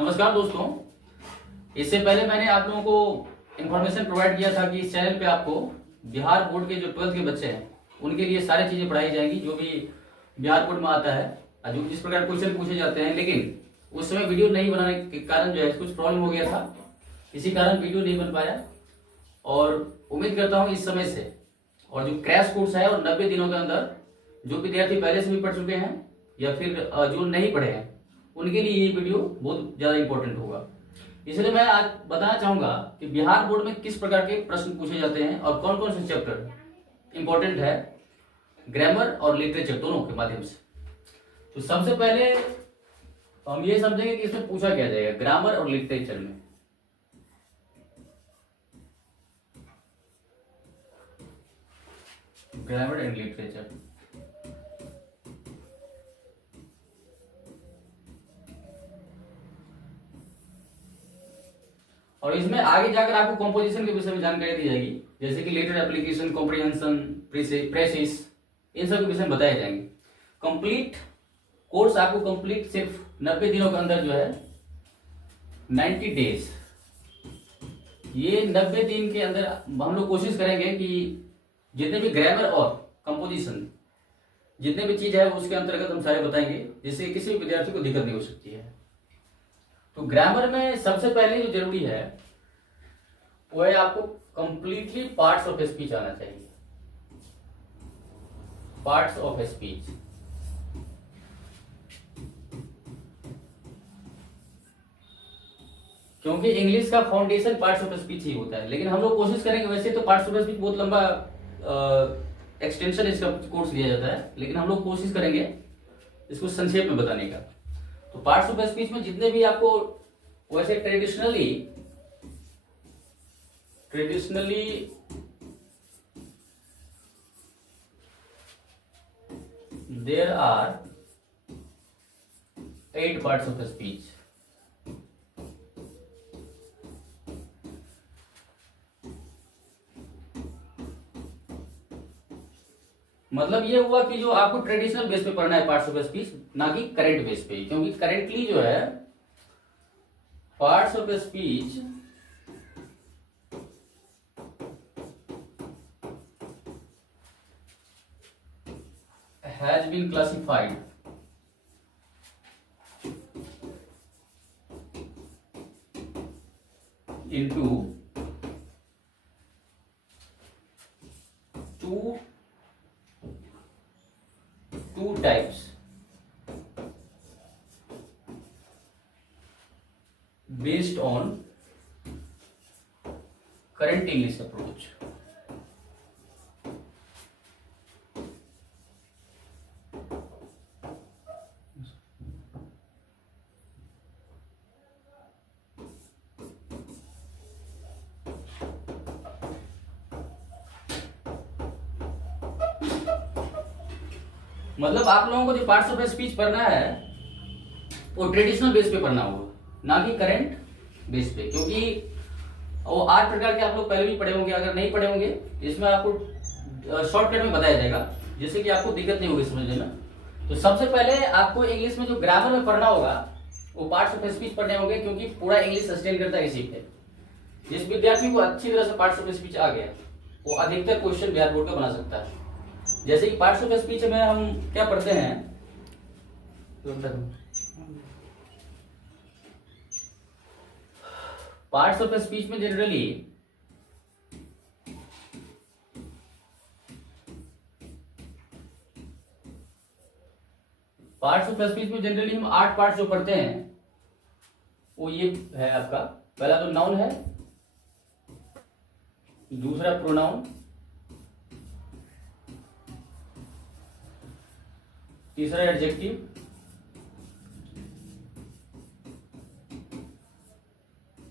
नमस्कार दोस्तों। इससे पहले मैंने आप लोगों को इन्फॉर्मेशन प्रोवाइड किया था कि इस चैनल पे आपको बिहार बोर्ड के जो 12th के बच्चे हैं उनके लिए सारी चीज़ें पढ़ाई जाएंगी जो भी बिहार बोर्ड में आता है और जो जिस प्रकार क्वेश्चन पूछे जाते हैं। लेकिन उस समय वीडियो नहीं बनाने के कारण जो है कुछ प्रॉब्लम हो गया था, इसी कारण वीडियो नहीं बन पाया। और उम्मीद करता हूँ इस समय से और जो क्रैश कोर्स है और 90 दिनों के अंदर जो विद्यार्थी पहले से भी पढ़ चुके हैं या फिर जो नहीं पढ़े हैं उनके लिए ये वीडियो बहुत ज्यादा इंपॉर्टेंट होगा। इसलिए मैं आज बताना चाहूंगा कि बिहार बोर्ड में किस प्रकार के प्रश्न पूछे जाते हैं और कौन कौन से चैप्टर इंपॉर्टेंट है ग्रामर और लिटरेचर दोनों के माध्यम से। तो सबसे पहले हम ये समझेंगे कि इसमें पूछा क्या जाएगा ग्रामर और लिटरेचर में। ग्रामर एंड लिटरेचर, और इसमें आगे जाकर आपको कंपोजिशन के विषय में जानकारी दी जाएगी, जैसे कि लेटर एप्लीकेशन, कॉम्प्रिहेंशन, प्रेसिस, इन सब के विषय में बताए जाएंगे। कंप्लीट कोर्स आपको कंप्लीट सिर्फ 90 दिनों के अंदर जो है 90 डेज, ये 90 दिन के अंदर हम लोग कोशिश करेंगे कि जितने भी ग्रामर और कंपोजिशन जितने भी चीज है उसके अंतर्गत हम सारे बताएंगे, जिससे किसी भी विद्यार्थी को दिक्कत नहीं हो सकती है। तो ग्रामर में सबसे पहले जो जरूरी है वो है आपको कंप्लीटली पार्ट्स ऑफ स्पीच आना चाहिए। पार्ट्स ऑफ स्पीच, क्योंकि इंग्लिश का फाउंडेशन पार्ट्स ऑफ स्पीच ही होता है। लेकिन हम लोग कोशिश करेंगे, वैसे तो पार्ट्स ऑफ स्पीच बहुत लंबा एक्सटेंशन इसका कोर्स दिया जाता है, लेकिन हम लोग कोशिश करेंगे इसको संक्षेप में बताने का। तो पार्ट्स ऑफ स्पीच में जितने भी आपको वैसे traditionally there are 8 parts of speech. मतलब ये हुआ कि जो आपको ट्रेडिशनल बेस पे पढ़ना है पार्ट्स ऑफ स्पीच, ना कि करेंट बेस पे, क्योंकि करेंटली जो है parts of speech has been classified into two types based on current English approach. मतलब आप लोगों को जो पार्ट्स ऑफ स्पीच पढ़ना है वो ट्रेडिशनल बेस पे पढ़ना होगा, ना कि करंट बेस पे, क्योंकि वो 8 प्रकार के आप लोग पहले भी पढ़े होंगे। अगर नहीं पढ़े होंगे इसमें आपको शॉर्टकट में बताया जाएगा, जिससे कि आपको दिक्कत नहीं होगी समझने में। तो सबसे पहले आपको इंग्लिश में जो ग्रामर में पढ़ना होगा वो पार्ट्स ऑफ स्पीच पढ़ने होंगे, क्योंकि पूरा इंग्लिश सस्टेन करता है इसी पे। जिस विद्यार्थी को अच्छी तरह से पार्ट्स ऑफ स्पीच आ गया वो अधिकतर क्वेश्चन बिहार बोर्ड का बना सकता है। जैसे कि पार्ट्स ऑफ स्पीच में हम क्या पढ़ते हैं, पार्ट्स ऑफ स्पीच में जनरली हम 8 पार्ट्स जो पढ़ते हैं वो ये है आपका। पहला तो नाउन है, दूसरा प्रोनाउन, तीसरा एडजेक्टिव,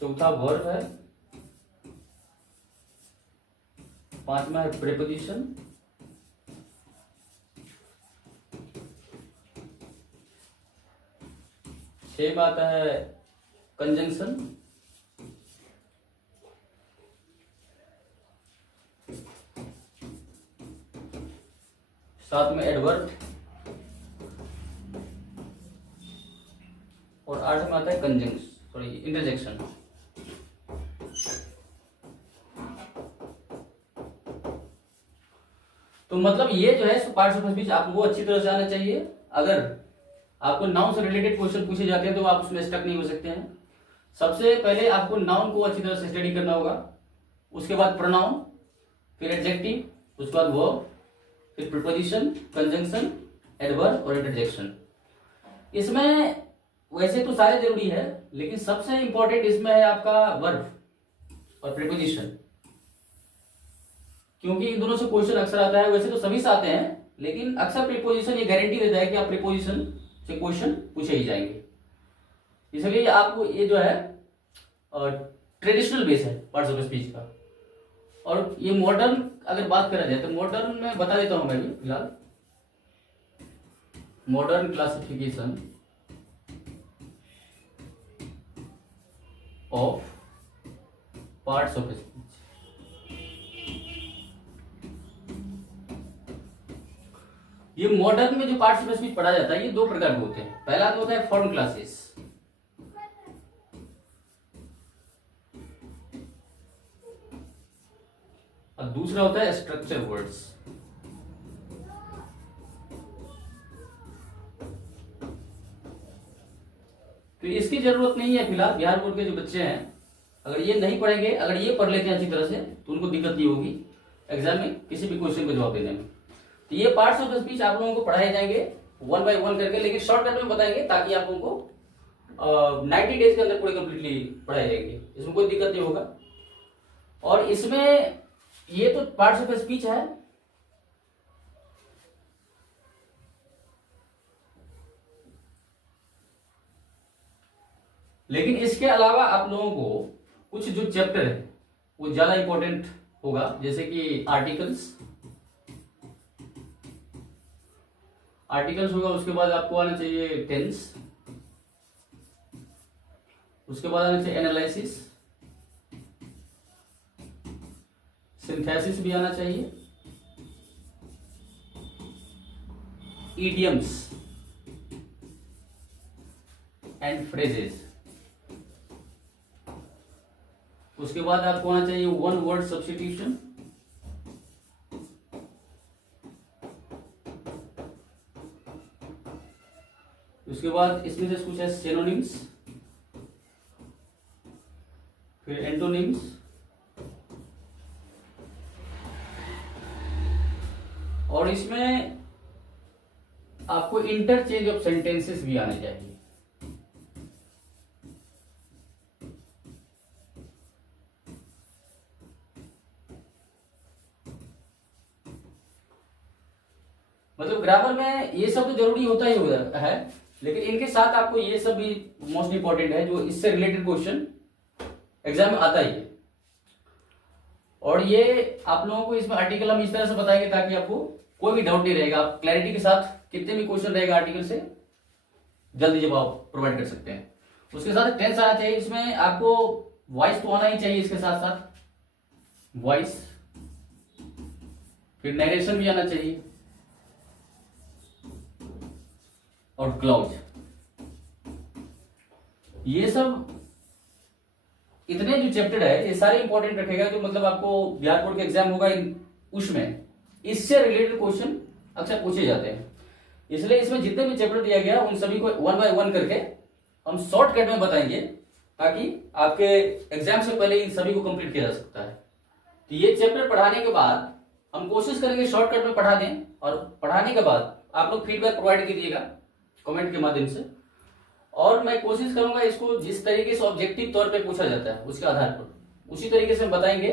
चौथा वर्ब है, पांचवा है प्रीपोजिशन, छह में आता है कंजंक्शन, साथ में एडवर्ब, और 8 में आता है कंजंक्शन। Sorry interjection. तो मतलब ये जो है पार्ट्स ऑफ स्पीच आपको अच्छी तरह से आना चाहिए। अगर आपको नाउन से रिलेटेड क्वेश्चन पूछे जाते हैं तो आप उसमें स्टक नहीं हो सकते हैं। सबसे पहले आपको नाउन को अच्छी तरह से स्टडी करना होगा, उसके बाद प्रोनाउन, फिर एडजेक्टिव, उसके बाद वर्ब, फिर प्रीपोजिशन, कंजंक्शन, एडवर्ब और इंटरजेक्शन। इसमें वैसे तो सारे जरूरी है, लेकिन सबसे इंपॉर्टेंट इसमें है आपका वर्ब और प्रीपोजिशन, क्योंकि इन दोनों से क्वेश्चन अक्सर आता है। वैसे तो सभी से आते हैं, लेकिन अक्सर प्रीपोजिशन ये गारंटी देता है कि आप प्रीपोजिशन से क्वेश्चन पूछे ही जाएंगे। इसलिए आपको ये जो है ट्रेडिशनल बेस है पार्ट्स ऑफ स्पीच का। और ये मॉडर्न अगर बात करा जाए तो मॉडर्न में बता देता हूं मैं भी फिलहाल। Modern classification of parts of speech. ये मॉडर्न में जो पार्ट्स ऑफ स्पीच पढ़ा जाता है ये दो प्रकार के होते हैं। पहला तो होता है फॉर्म क्लासेस, और दूसरा होता है स्ट्रक्चर वर्ड्स। तो इसकी जरूरत नहीं है फिलहाल। बिहार बोर्ड के जो बच्चे हैं अगर ये नहीं पढ़ेंगे, अगर ये पढ़ लेते हैं अच्छी तरह से तो उनको दिक्कत नहीं होगी एग्जाम में किसी भी क्वेश्चन का जवाब देने में। तो ये पार्ट्स ऑफ स्पीच आप लोगों को पढ़ाए जाएंगे 1 बाय 1 करके, लेकिन शॉर्टकट में बताएंगे ताकि आप लोगों को 90 डेज के अंदर पूरे कंप्लीटली पढ़ाए जाएंगे, इसमें कोई दिक्कत नहीं होगा। और इसमें ये तो पार्ट्स ऑफ स्पीच है। लेकिन इसके अलावा आप लोगों को कुछ जो चैप्टर है वो ज्यादा इंपॉर्टेंट होगा, जैसे कि आर्टिकल्स होगा। उसके बाद आपको आना चाहिए टेंस, उसके बाद आना चाहिए एनालिसिस, सिंथेसिस भी आना चाहिए, इडियम्स एंड फ्रेजेस। उसके बाद आपको आना चाहिए वन वर्ड सब्स्टिट्यूशन, उसके बाद इसमें से कुछ है सिनोनिम्स, फिर एंटोनिम्स, और इसमें आपको इंटरचेंज ऑफ सेंटेंसेस भी आने चाहिए। मतलब ग्रामर में ये सब तो जरूरी होता ही है, लेकिन इनके साथ आपको ये सब भी मोस्ट इंपॉर्टेंट है जो इससे रिलेटेड क्वेश्चन एग्जाम में आता ही है। और ये आप लोगों को इसमें आर्टिकल हम इस तरह से बताएंगे ताकि आपको कोई भी डाउट नहीं रहेगा, आप क्लैरिटी के साथ कितने भी क्वेश्चन रहेगा आर्टिकल से जल्दी जवाब प्रोवाइड कर सकते हैं। उसके साथ टेंस आना चाहिए, इसमें आपको वॉइस तो आना ही चाहिए, इसके साथ साथ वॉइस, फिर नरेशन भी आना चाहिए, और क्लाउज। ये सब इतने जो चैप्टर है ये सारे इंपॉर्टेंट रखेगा, जो मतलब आपको बिहार बोर्ड के एग्जाम होगा उसमें इससे रिलेटेड क्वेश्चन अक्सर पूछे जाते हैं। इसलिए इसमें जितने भी चैप्टर दिया गया उन सभी को 1 बाय 1 करके हम शॉर्टकट में बताएंगे ताकि आपके एग्जाम से पहले इन सभी को कंप्लीट किया जा सकता है। तो ये चैप्टर पढ़ाने के बाद हम कोशिश करेंगे शॉर्टकट में पढ़ा दें, और पढ़ाने के बाद आप लोग फीडबैक प्रोवाइड कीजिएगा कमेंट के माध्यम से, और मैं कोशिश करूंगा इसको जिस तरीके से ऑब्जेक्टिव तौर पे पूछा जाता है उसके आधार पर उसी तरीके से बताएंगे।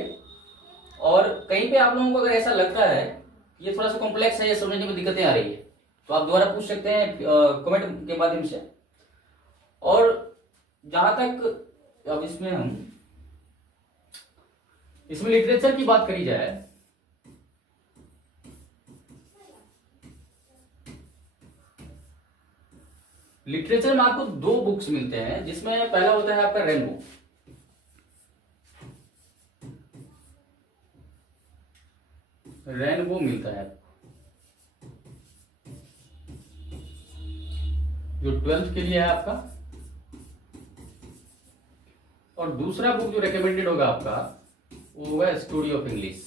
और कहीं पे आप लोगों को अगर ऐसा लगता है ये थोड़ा सा कॉम्प्लेक्स है या समझने में दिक्कतें आ रही है तो आप दोबारा पूछ सकते हैं कमेंट के माध्यम से। और जहां तक अब इसमें लिटरेचर की बात करी जाए, लिटरेचर में आपको 2 बुक्स मिलते हैं, जिसमें पहला होता है आपका रेनबो। रेनबो मिलता है जो 12th के लिए है आपका, और दूसरा बुक जो रिकमेंडेड होगा आपका वो होगा स्टोरी ऑफ इंग्लिश।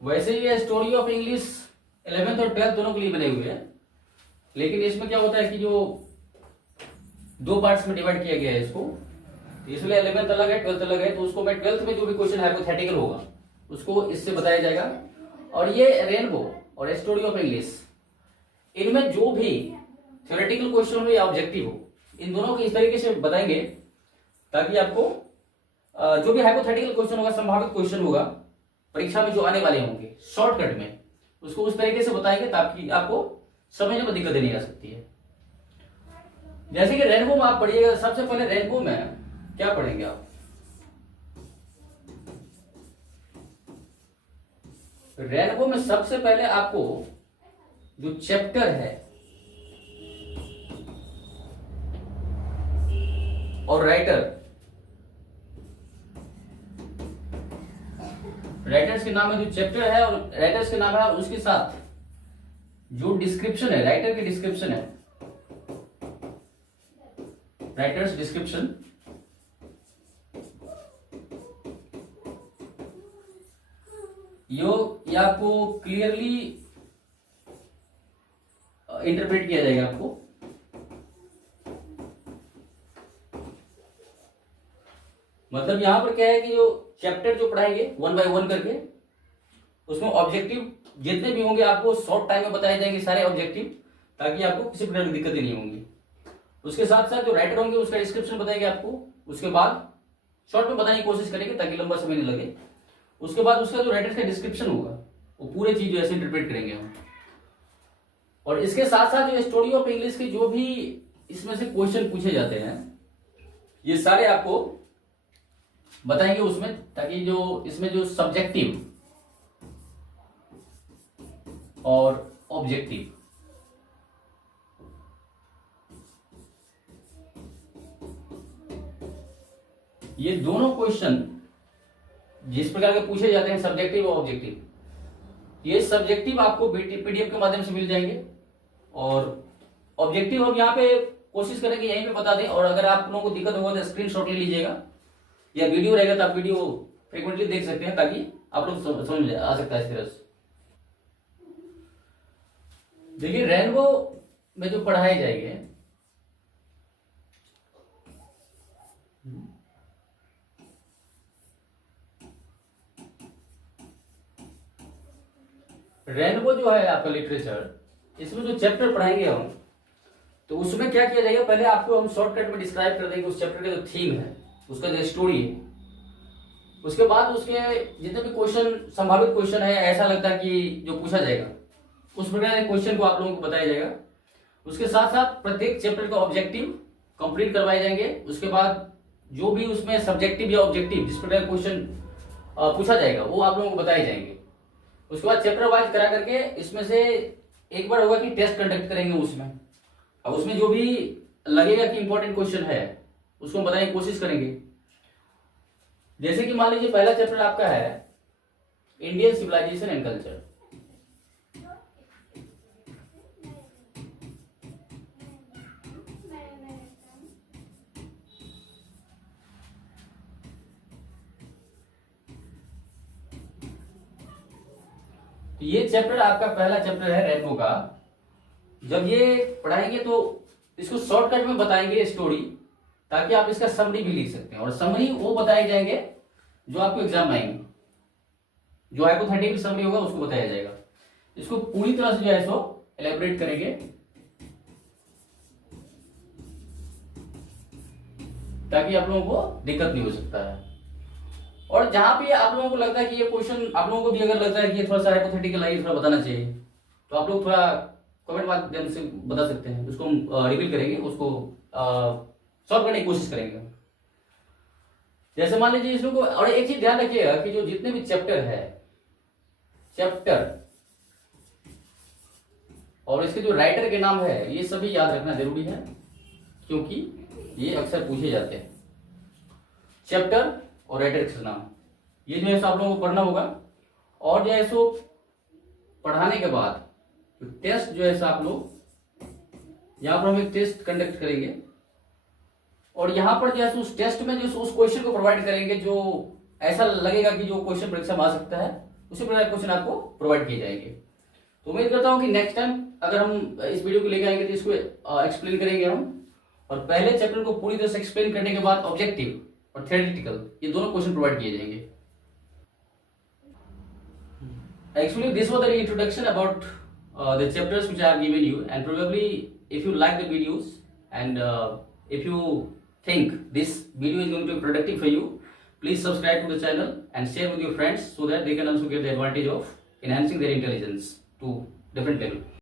वैसे ये स्टोरी ऑफ इंग्लिश 11th और 12th दोनों के लिए बने हुए हैं, लेकिन इसमें क्या होता है कि जो दो पार्ट्स में डिवाइड किया गया है इसको, इसलिए 11th अलग है 12th अलग है, तो उसको मैं 12th में जो भी क्वेश्चन हाइपोथेटिकल होगा उसको इससे बताया जाएगा। और ये रेनबो और स्टोरी ऑफ इंग्लिश, इनमें जो भी थ्योरेटिकल क्वेश्चन हो या ऑब्जेक्टिव हो, इन दोनों को इस तरीके से बताएंगे ताकि आपको जो भी हाइपोथेटिकल क्वेश्चन होगा, संभावित क्वेश्चन होगा परीक्षा में जो आने वाले होंगे शॉर्टकट में, उसको उस तरीके से बताएंगे ताकि आपको समझने में दिक्कत नहीं आ सकती है। जैसे कि रेनबो में आप पढ़िएगा, सबसे पहले रेनबो में क्या पढ़ेंगे आप? रेनबो में सबसे पहले आपको जो चैप्टर है और राइटर्स के नाम में जो चैप्टर है और राइटर्स के नाम है, उसके साथ जो डिस्क्रिप्शन है, राइटर की डिस्क्रिप्शन है, राइटर्स डिस्क्रिप्शन, ये आपको क्लियरली इंटरप्रेट किया जाएगा आपको। मतलब यहां पर क्या है कि जो चैप्टर जो पढ़ाएंगे 1 बाय 1 करके, उसमें ऑब्जेक्टिव जितने भी होंगे आपको शॉर्ट टाइम में बताए जाएंगे सारे ऑब्जेक्टिव, ताकि आपको किसी प्रकार की दिक्कत नहीं होंगी। उसके साथ साथ जो राइटर होंगे उसका डिस्क्रिप्शन बताएंगे आपको, उसके बाद शॉर्ट में बताने की कोशिश करेंगे ताकि लंबा समय नहीं लगे। उसके बाद उसका जो राइटर का डिस्क्रिप्शन होगा वो पूरे चीज ऐसे इंटरप्रेट करेंगे हम। और इसके साथ साथ जो स्टोरी ऑफ इंग्लिश के जो भी इसमें से क्वेश्चन पूछे जाते हैं, ये सारे आपको बताएंगे उसमें, ताकि जो इसमें जो सब्जेक्टिव और ऑब्जेक्टिव, ये दोनों क्वेश्चन जिस प्रकार के पूछे जाते हैं सब्जेक्टिव और ऑब्जेक्टिव, ये सब्जेक्टिव आपको पीडीएफ के माध्यम से मिल जाएंगे और ऑब्जेक्टिव हम यहाँ पे कोशिश करेंगे यहीं पे बता दें। और अगर आप लोगों को दिक्कत होगा तो स्क्रीनशॉट ले लीजिएगा, या वीडियो रहेगा तो आप वीडियो फ्रीक्वेंटली देख सकते हैं ताकि आप लोग समझ आ सकता है इस तरह से। देखिए रेनबो में जो पढ़ाए जाएंगे, रेनबो जो है आपका लिटरेचर, इसमें जो चैप्टर पढ़ाएंगे हम, तो उसमें क्या किया जाएगा, पहले आपको हम शॉर्टकट में डिस्क्राइब कर देंगे उस चैप्टर का जो थीम है, उसका जो स्टोरी है। उसके बाद उसके जितने भी क्वेश्चन, संभावित क्वेश्चन है, ऐसा लगता है कि जो पूछा जाएगा उस प्रकार के क्वेश्चन को आप लोगों को बताया जाएगा। उसके साथ साथ प्रत्येक चैप्टर का ऑब्जेक्टिव कंप्लीट करवाए जाएंगे। उसके बाद जो भी उसमें सब्जेक्टिव या ऑब्जेक्टिव जिस प्रकार क्वेश्चन पूछा जाएगा वो आप लोगों को बताए जाएंगे। उसके बाद चैप्टर वाइज करा करके इसमें से एक बार होगा कि टेस्ट कंडक्ट करेंगे उसमें, और उसमें जो भी लगेगा कि इंपॉर्टेंट क्वेश्चन है उसको हम बताने की कोशिश करेंगे। जैसे कि मान लीजिए पहला चैप्टर आपका है इंडियन सिविलाइजेशन एंड कल्चर। ये चैप्टर आपका पहला चैप्टर है रेनबो का। जब ये पढ़ाएंगे तो इसको शॉर्टकट में बताएंगे स्टोरी, ताकि आप इसका समरी भी लिख सकते हैं। और समरी वो बताए जाएंगे जो आपको एग्जाम में आएंगे, जो हाइपोथेटिकल समरी होगा उसको बताया जाएगा। इसको पूरी तरह से जो है सो एलेबोरेट करेंगे ताकि आप लोगों को दिक्कत नहीं हो सकता है। और जहां पे आप लोगों को लगता है कि ये क्वेश्चन, आप लोगों को भी अगर लगता है कि ये थोड़ा सा हाइपोथेटिकल है, थोड़ा बताना चाहिए, तो आप लोग थोड़ा कमेंट माध्यम से बता सकते हैं। उसको हम रिवील करेंगे, उसको सॉल्व करने की कोशिश करेंगे। जैसे मान लीजिए इसमें को, और एक चीज ध्यान रखिएगा कि जो जितने भी चैप्टर है, चैप्टर और इसके जो राइटर के नाम है, ये सभी याद रखना जरूरी है, क्योंकि ये अक्सर पूछे जाते हैं। चैप्टर और राइटर का नाम, ये जो है सो आप लोगों को पढ़ना होगा। और जो है सो पढ़ाने के बाद टेस्ट जो है आप लोग यहाँ पर हम एक टेस्ट कंडक्ट करेंगे और यहाँ पर जैसे उस टेस्ट में जो उस क्वेश्चन को प्रोवाइड करेंगे जो ऐसा लगेगा कि जो क्वेश्चन परीक्षा में आ सकता है, उसी प्रकार क्वेश्चन आपको प्रोवाइड किए जाएंगे। तो उम्मीद करता हूँ कि नेक्स्ट टाइम अगर हम इस वीडियो को लेकर आएंगे तो इसको एक्सप्लेन करेंगे हम, और पहले चैप्टर को पूरी तरह से एक्सप्लेन करने के बाद ऑब्जेक्टिव और थ्योरेटिकल ये दोनों क्वेश्चन प्रोवाइड किए जाएंगे। Actually, this was the introduction about the chapters which I have given you, and probably if you like the videos and if you think this video is going to be productive for you, please subscribe to the channel and share with your friends so that they can also get the advantage of enhancing their intelligence to different level.